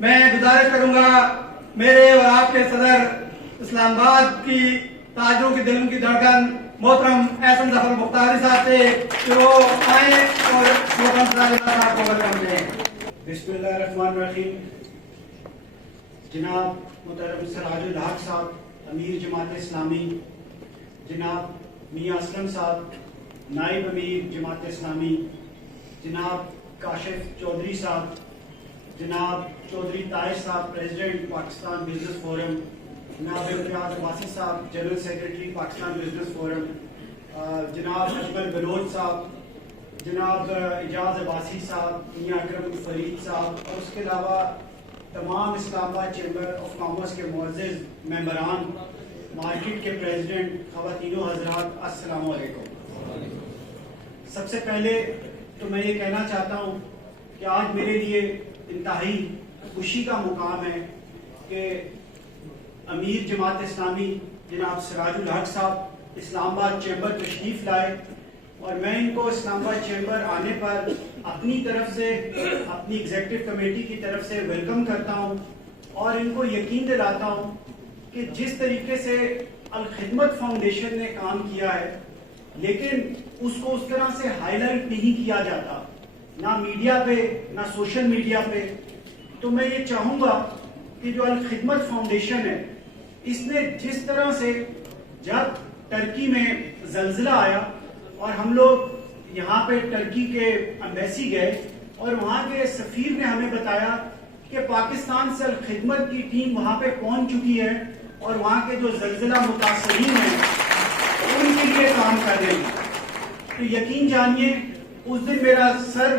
میں گزارش کروں گا میرے اور آپ کے صدر اسلام آباد کی تاجروں کی دلوں کی دھڑکن محترم احسن ظفر مختاری صاحب سے کہ وہ آئیں اور محترم سراج اللہ صاحب کو ویلکم دیں۔ بسم اللہ الرحمن الرحیم۔ جناب محترم سراج الحق صاحب امیر جماعت اسلامی، جناب میاں اسلم صاحب نائب امیر جماعت اسلامی، جناب کاشف چودھری صاحب، جناب چودھری طاہر صاحب پریزیڈنٹ پاکستان بزنس فورم، جناب امتیاز عباسی صاحب general secretary Pakistan business forum, جناب اجمل بلوچ صاحب، جناب اعجاز عباسی صاحب، میاں اکرم فرید صاحب، اور اس کے علاوہ تمام اسلام آباد چیمبر آف کامرس کے معزز ممبران، مارکیٹ کے پریزیڈنٹ، خواتین و حضرات، السلام علیکم۔ سب سے پہلے تو میں یہ کہنا چاہتا ہوں کہ آج میرے لیے انتہائی خوشی کا مقام ہے کہ امیر جماعت اسلامی جناب سراج الحق صاحب اسلام آباد چیمبر تشریف لائے، اور میں ان کو اسلام آباد چیمبر آنے پر اپنی طرف سے، اپنی ایگزیکٹو کمیٹی کی طرف سے ویلکم کرتا ہوں، اور ان کو یقین دلاتا ہوں کہ جس طریقے سے الخدمت فاؤنڈیشن نے کام کیا ہے، لیکن اس کو اس طرح سے ہائی لائٹ نہیں کیا جاتا، نہ میڈیا پہ نہ سوشل میڈیا پہ، تو میں یہ چاہوں گا کہ جو الخدمت فاؤنڈیشن ہے، اس نے جس طرح سے جب ٹرکی میں زلزلہ آیا اور ہم لوگ یہاں پہ ٹرکی کے ایمبیسی گئے، اور وہاں کے سفیر نے ہمیں بتایا کہ پاکستان سے الخدمت کی ٹیم وہاں پہ پہنچ چکی ہے اور وہاں کے جو زلزلہ متاثرین ہیں ان کے لیے کام کر رہے ہیں، تو یقین جانیے اس دن میرا سر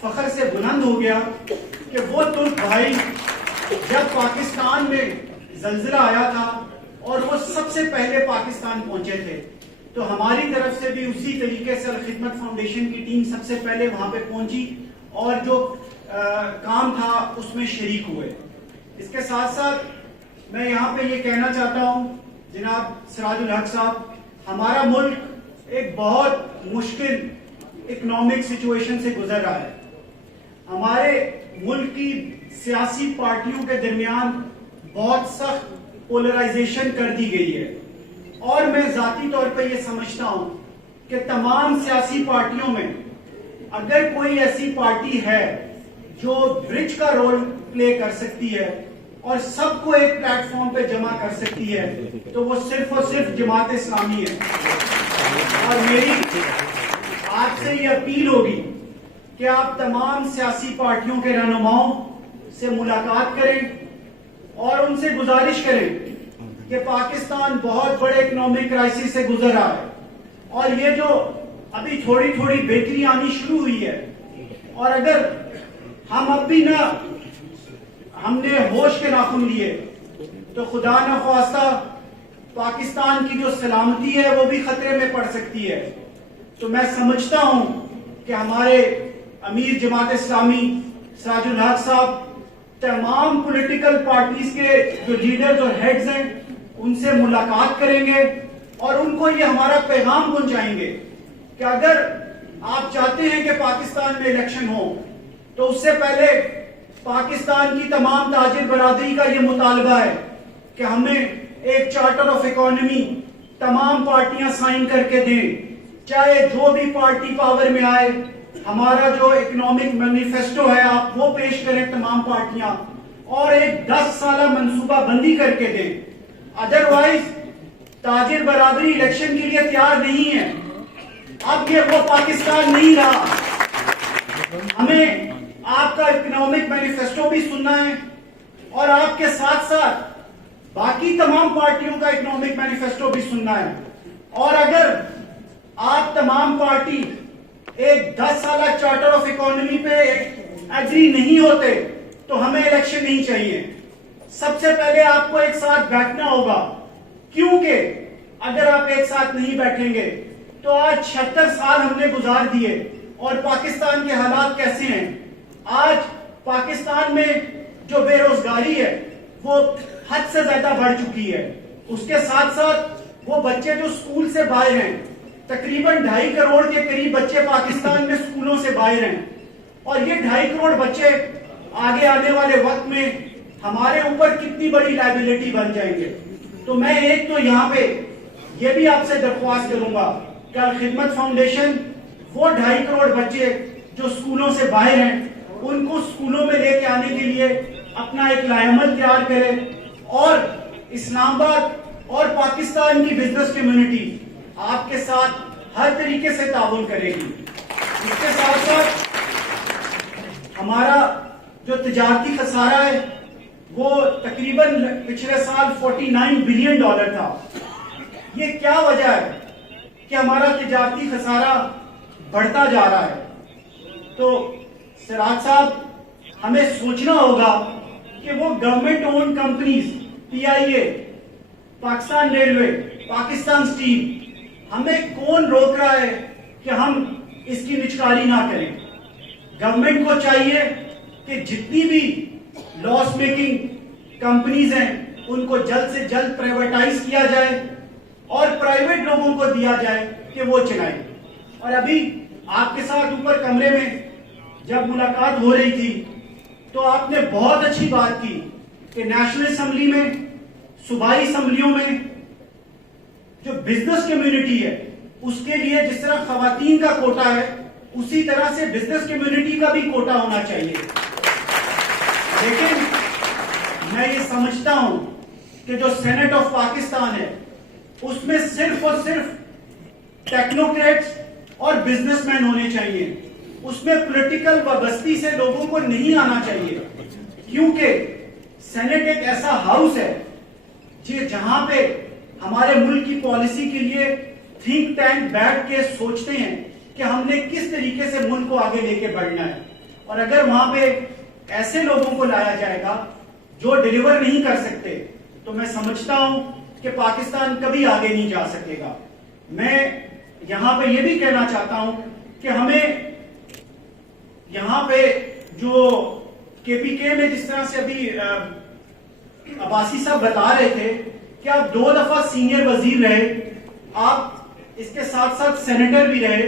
فخر سے بلند ہو گیا کہ وہ ترک بھائی جب پاکستان میں زلزلہ آیا تھا اور وہ سب سے پہلے پاکستان پہنچے تھے، تو ہماری طرف سے بھی اسی طریقے سے الخدمت فاؤنڈیشن کی ٹیم سب سے پہلے وہاں پہ پہنچی اور جو کام تھا اس میں شریک ہوئے۔ اس کے ساتھ ساتھ میں یہاں پہ یہ کہنا چاہتا ہوں جناب سراج الحق صاحب، ہمارا ملک ایک بہت مشکل اکنامک سچویشن سے گزر رہا ہے، ہمارے ملک کی سیاسی پارٹیوں کے درمیان بہت سخت پولرائزیشن کر دی گئی ہے، اور میں ذاتی طور پہ یہ سمجھتا ہوں کہ تمام سیاسی پارٹیوں میں اگر کوئی ایسی پارٹی ہے جو برج کا رول پلے کر سکتی ہے اور سب کو ایک پلیٹ فارم پہ جمع کر سکتی ہے، تو وہ صرف اور صرف جماعت اسلامی ہے۔ اور میری آپ سے یہ اپیل ہوگی کہ آپ تمام سیاسی پارٹیوں کے رہنماؤں سے ملاقات کریں اور ان سے گزارش کریں کہ پاکستان بہت بڑے اکنامک کرائسس سے گزر رہا ہے، اور یہ جو ابھی تھوڑی تھوڑی بہتری آنی شروع ہوئی ہے، اور اگر ہم اب بھی نہ ہم نے ہوش کے ناخن لیے تو خدا نخواستہ پاکستان کی جو سلامتی ہے وہ بھی خطرے میں پڑ سکتی ہے۔ تو میں سمجھتا ہوں کہ ہمارے امیر جماعت اسلامی سراج الحق صاحب تمام پولیٹیکل پارٹیز کے جو لیڈرز اور ہیڈز ہیں ان سے ملاقات کریں گے اور ان کو یہ ہمارا پیغام پہنچائیں گے کہ اگر آپ چاہتے ہیں کہ پاکستان میں الیکشن ہو تو اس سے پہلے پاکستان کی تمام تاجر برادری کا یہ مطالبہ ہے کہ ہمیں ایک چارٹر آف اکانومی تمام پارٹیاں سائن کر کے دیں، چاہے جو بھی پارٹی پاور میں آئے، ہمارا جو اکنامک مینیفیسٹو ہے آپ وہ پیش کریں تمام پارٹیاں، اور ایک 10 سالہ منصوبہ بندی کر کے دیں۔ ادروائز تاجر برادری الیکشن کے لیے تیار نہیں ہے، اب یہ وہ پاکستان نہیں رہا۔ ہمیں آپ کا اکنامک مینیفیسٹو بھی سننا ہے، اور آپ کے ساتھ ساتھ باقی تمام پارٹیوں کا اکنامک مینیفیسٹو بھی سننا ہے، اور اگر آپ تمام پارٹی ایک 10 سالہ چارٹر آف اکانومی پہ ایگری نہیں ہوتے تو ہمیں الیکشن نہیں چاہیے۔ سب سے پہلے آپ کو ایک ساتھ بیٹھنا ہوگا، کیونکہ اگر آپ ایک ساتھ نہیں بیٹھیں گے تو آج 76 سال ہم نے گزار دیے، اور پاکستان کے حالات کیسے ہیں؟ آج پاکستان میں جو بے روزگاری ہے وہ حد سے زیادہ بڑھ چکی ہے، اس کے ساتھ ساتھ وہ بچے جو اسکول سے باہر ہیں، تقریباً 2.5 کروڑ کے قریب بچے پاکستان میں اسکولوں سے باہر ہیں، اور یہ 2.5 کروڑ بچے آگے آنے والے وقت میں ہمارے اوپر کتنی بڑی لائبلٹی بن جائیں گے. تو میں ایک تو یہاں پہ یہ بھی آپ سے درخواست کروں گا کہ الخدمت فاؤنڈیشن وہ 2.5 کروڑ بچے جو اسکولوں سے باہر ہیں ان کو اسکولوں میں لے کے آنے کے لیے اپنا ایک لائحہ تیار کرے, اور اسلام آباد اور پاکستان کی بزنس کمیونٹی آپ کے ساتھ ہر طریقے سے تعاون کرے گی. اس کے ساتھ ساتھ ہمارا جو تجارتی خسارہ ہے وہ تقریباً پچھلے سال $49 بلین تھا. یہ کیا وجہ ہے کہ ہمارا تجارتی خسارہ بڑھتا جا رہا ہے؟ تو سراج صاحب, ہمیں سوچنا ہوگا کہ وہ government own companies PIA, Pakistan railway, Pakistan steel, ہمیں کون روک رہا ہے کہ ہم اس کی نچکاری نہ کریں؟ گورنمنٹ کو چاہیے کہ جتنی بھی لاس میکنگ کمپنیز ہیں ان کو جلد سے جلد پرائیویٹائز کیا جائے اور پرائیویٹ لوگوں کو دیا جائے کہ وہ چلائیں. اور ابھی آپ کے ساتھ اوپر کمرے میں جب ملاقات ہو رہی تھی تو آپ نے بہت اچھی بات کی کہ نیشنل اسمبلی میں, صوبائی اسمبلیوں میں جو بزنس کمیونٹی ہے اس کے لیے جس طرح خواتین کا کوٹا ہے اسی طرح سے بزنس کمیونٹی کا بھی کوٹا ہونا چاہیے. لیکن میں یہ سمجھتا ہوں کہ جو سینٹ آف پاکستان ہے اس میں صرف اور صرف ٹیکنوکریٹس اور بزنس مین ہونے چاہیے. اس میں پولیٹیکل وابستی سے لوگوں کو نہیں آنا چاہیے, کیونکہ سینٹ ایک ایسا ہاؤس ہے جہاں پہ ہمارے ملک کی پالیسی کے لیے تھنک ٹینک بیٹھ کے سوچتے ہیں کہ ہم نے کس طریقے سے ملک کو آگے لے کے بڑھنا ہے. اور اگر وہاں پہ ایسے لوگوں کو لایا جائے گا جو ڈیلیور نہیں کر سکتے تو میں سمجھتا ہوں کہ پاکستان کبھی آگے نہیں جا سکے گا. میں یہاں پہ یہ بھی کہنا چاہتا ہوں کہ ہمیں یہاں پہ جو KPK میں جس طرح سے ابھی عباسی صاحب بتا رہے تھے کہ آپ 2 دفعہ سینئر وزیر رہے, آپ اس کے ساتھ ساتھ سینیٹر بھی رہے,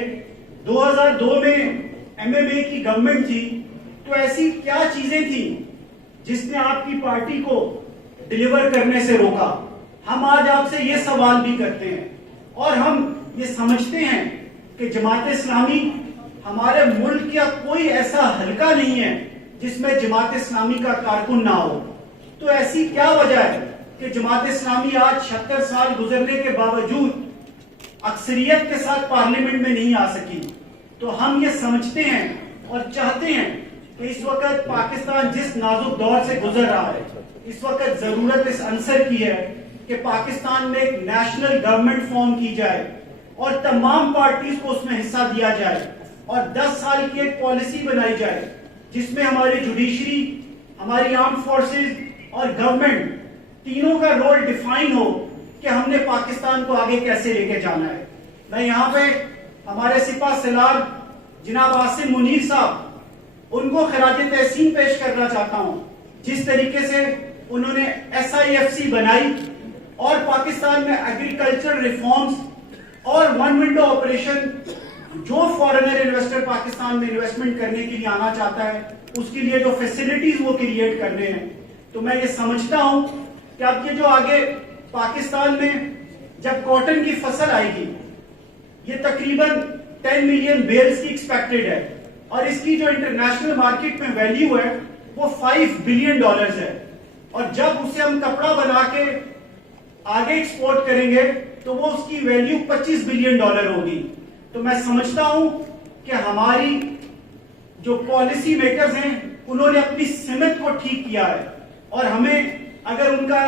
2002 میں MMA کی گورنمنٹ تھی, تو ایسی کیا چیزیں تھیں جس نے آپ کی پارٹی کو ڈیلیور کرنے سے روکا؟ ہم آج آپ سے یہ سوال بھی کرتے ہیں, اور ہم یہ سمجھتے ہیں کہ جماعت اسلامی ہمارے ملک کا کوئی ایسا حلقہ نہیں ہے جس میں جماعت اسلامی کا کارکن نہ ہو. تو ایسی کیا وجہ ہے کہ جماعت اسلامی آج 76 سال گزرنے کے باوجود اکثریت کے ساتھ پارلیمنٹ میں نہیں آ سکی؟ تو ہم یہ سمجھتے ہیں اور چاہتے ہیں کہ اس وقت پاکستان جس نازک دور سے گزر رہا ہے, اس وقت ضرورت اس عنصر کی ہے کہ پاکستان میں ایک نیشنل گورنمنٹ فارم کی جائے اور تمام پارٹیز کو اس میں حصہ دیا جائے, اور 10 سال کی ایک پالیسی بنائی جائے جس میں ہماری جوڈیشری, ہماری آرم فورسز اور گورنمنٹ تینوں کا رول ڈیفائن ہو کہ ہم نے پاکستان کو آگے کیسے لے کے جانا ہے. میں یہاں پہ ہمارے سپاہ سالار جناب عاصم منیر صاحب ان کو خراج تحسین پیش کرنا چاہتا ہوں, جس طریقے سے انہوں نے SIFC بنائی اور پاکستان میں ایگریکلچر ریفارمز اور 1 ونڈو آپریشن, جو فارنر انویسٹر پاکستان میں انویسٹمنٹ کرنے کے لیے آنا چاہتا ہے اس کے لیے جو فیسلٹیز وہ کریٹ کر رہے ہیں. تو میں یہ سمجھتا ہوں کہ اب یہ جو آگے پاکستان میں جب کاٹن کی فصل آئے گی, یہ تقریباً 10 ملین بیلز کی ایکسپیکٹڈ ہے, اور اس کی جو انٹرنیشنل مارکیٹ میں ویلیو ہے وہ $5 بلین ہے, اور جب اسے ہم کپڑا بنا کے آگے ایکسپورٹ کریں گے تو وہ اس کی ویلیو $25 بلین ہوگی. تو میں سمجھتا ہوں کہ ہماری جو پالیسی میکرز ہیں انہوں نے اپنی سمت کو ٹھیک کیا ہے, اور ہمیں اگر ان کا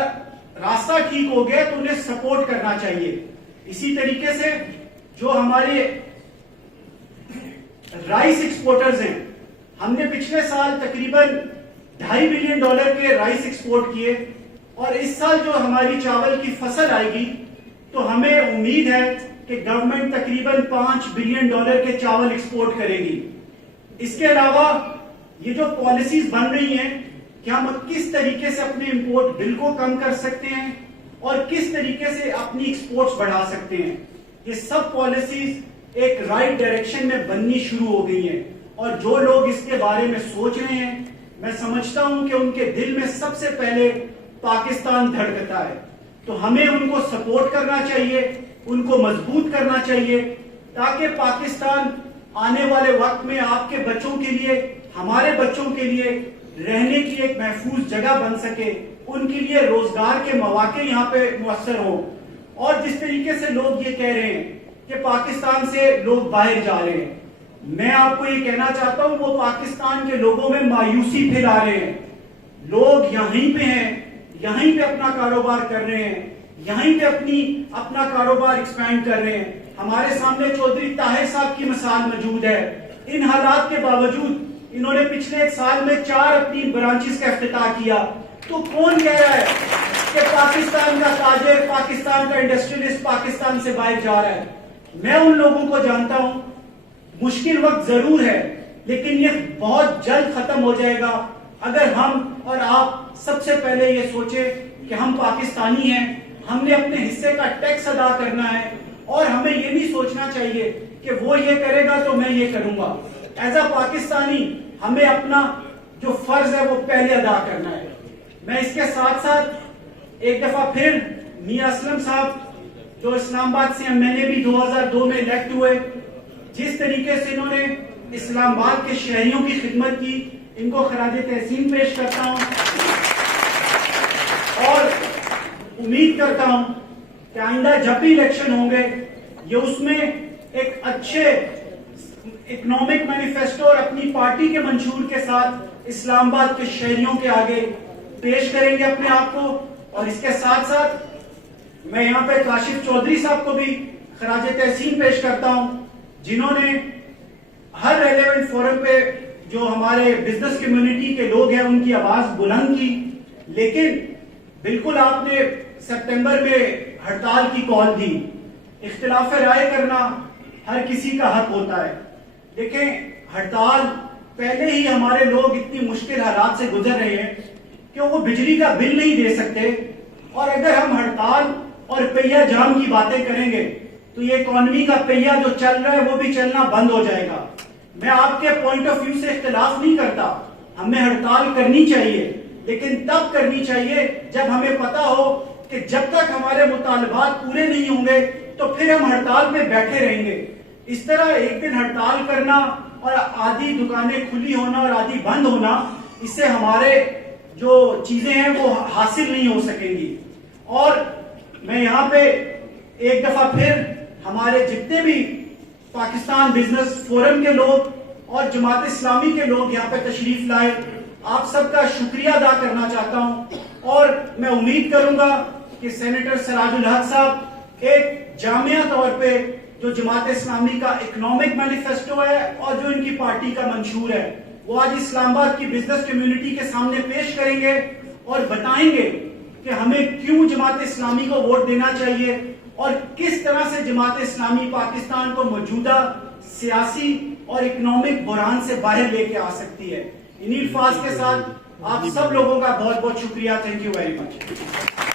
راستہ ٹھیک ہو گیا تو انہیں سپورٹ کرنا چاہیے. اسی طریقے سے جو ہمارے رائس ایکسپورٹرز ہیں, ہم نے پچھلے سال تقریباً $2.5 بلین کے رائس ایکسپورٹ کیے, اور اس سال جو ہماری چاول کی فصل آئے گی تو ہمیں امید ہے کہ گورنمنٹ تقریباً $5 بلین کے چاول ایکسپورٹ کرے گی. اس کے علاوہ یہ جو پالیسیز بن رہی ہیں کہ ہم کس طریقے سے اپنے امپورٹ بل کو کم کر سکتے ہیں اور کس طریقے سے اپنی ایکسپورٹس بڑھا سکتے ہیں, یہ سب پالیسیز ایک رائٹ ڈائریکشن میں بننی شروع ہو گئی ہیں, اور جو لوگ اس کے بارے میں سوچ رہے ہیں میں سمجھتا ہوں کہ ان کے دل میں سب سے پہلے پاکستان دھڑکتا ہے. تو ہمیں ان کو سپورٹ کرنا چاہیے, ان کو مضبوط کرنا چاہیے, تاکہ پاکستان آنے والے وقت میں آپ کے بچوں کے لیے, ہمارے بچوں کے لیے رہنے کی ایک محفوظ جگہ بن سکے, ان کے لیے روزگار کے مواقع یہاں پہ میسر ہوں. اور جس طریقے سے لوگ یہ کہہ رہے ہیں کہ پاکستان سے لوگ باہر جا رہے ہیں, میں آپ کو یہ کہنا چاہتا ہوں وہ پاکستان کے لوگوں میں مایوسی پھیلا رہے ہیں. لوگ یہیں پہ ہیں, یہیں پہ اپنا کاروبار کر رہے ہیں, یہیں پہ اپنا کاروبار ایکسپینڈ کر رہے ہیں. ہمارے سامنے چودھری طاہر صاحب کی مثال موجود ہے. ان حالات کے باوجود انہوں نے پچھلے 1 سال میں 4 اپنی برانچز کا افتتاح کیا. تو کون کہہ رہا ہے کہ پاکستان کا تاجر, پاکستان کا انڈسٹریلسٹ پاکستان سے باہر جا رہا ہے؟ میں ان لوگوں کو جانتا ہوں. مشکل وقت ضرور ہے, لیکن یہ بہت جلد ختم ہو جائے گا اگر ہم اور آپ سب سے پہلے یہ سوچیں کہ ہم پاکستانی ہیں, ہم نے اپنے حصے کا ٹیکس ادا کرنا ہے, اور ہمیں یہ نہیں سوچنا چاہیے کہ وہ یہ کرے گا تو میں یہ کروں گا. ایز اے پاکستانی ہمیں اپنا جو فرض ہے وہ پہلے ادا کرنا ہے. میں اس کے ساتھ ساتھ ایک دفعہ پھر میاں اسلم صاحب جو اسلام آباد سے میں نے بھی 2002 میں الیکٹ ہوئے, جس طریقے سے انہوں نے اسلام آباد کے شہریوں کی خدمت کی, ان کو خراج تحسین پیش کرتا ہوں, اور امید کرتا ہوں کہ آئندہ جب بھی الیکشن ہوں گے یہ اس میں ایک اچھے اکنامک مینیفیسٹو اور اپنی پارٹی کے منشور کے ساتھ اسلام آباد کے شہریوں کے آگے پیش کریں گے اپنے آپ کو. اور اس کے ساتھ ساتھ میں یہاں پہ کاشف چودھری صاحب کو بھی خراج تحسین پیش کرتا ہوں, جنہوں نے ہر ریلیونٹ فورم پہ جو ہمارے بزنس کمیونٹی کے لوگ ہیں ان کی آواز بلند کی. لیکن بالکل آپ نے سپٹمبر میں ہڑتال کی کال دی. اختلاف رائے کرنا ہر کسی کا حق ہوتا ہے, لیکن ہڑتال پہلے ہی ہمارے لوگ اتنی مشکل حالات سے گزر رہے ہیں کہ وہ بجلی کا بل نہیں دے سکتے, اور اگر ہم ہڑتال اور پہیہ جام کی باتیں کریں گے تو یہ اکانومی کا پہیہ جو چل رہا ہے وہ بھی چلنا بند ہو جائے گا. میں آپ کے پوائنٹ آف ویو سے اختلاف نہیں کرتا, ہمیں ہڑتال کرنی چاہیے, لیکن تب کرنی چاہیے جب ہمیں پتا ہو کہ جب تک ہمارے مطالبات پورے نہیں ہوں گے تو پھر ہم ہڑتال پہ بیٹھے رہیں گے. اس طرح ایک دن ہڑتال کرنا اور آدھی دکانیں کھلی ہونا اور آدھی بند ہونا, اس سے ہمارے جو چیزیں ہیں وہ حاصل نہیں ہو سکیں گی. اور میں یہاں پہ ایک دفعہ پھر ہمارے جتنے بھی پاکستان بزنس فورم کے لوگ اور جماعت اسلامی کے لوگ یہاں پہ تشریف لائے, آپ سب کا شکریہ ادا کرنا چاہتا ہوں. اور میں امید کروں گا کہ سینیٹر سراج الحق صاحب ایک جامعہ طور پہ جو جماعت اسلامی کا اکنامک مینیفیسٹو ہے اور جو ان کی پارٹی کا منشور ہے وہ آج اسلام آباد کی بزنس کمیونٹی کے سامنے پیش کریں گے اور بتائیں گے کہ ہمیں کیوں جماعت اسلامی کو ووٹ دینا چاہیے اور کس طرح سے جماعت اسلامی پاکستان کو موجودہ سیاسی اور اکنامک بحران سے باہر لے کے آ سکتی ہے. انہی الفاظ کے ساتھ آپ سب لوگوں کا بہت بہت شکریہ. Thank you very much.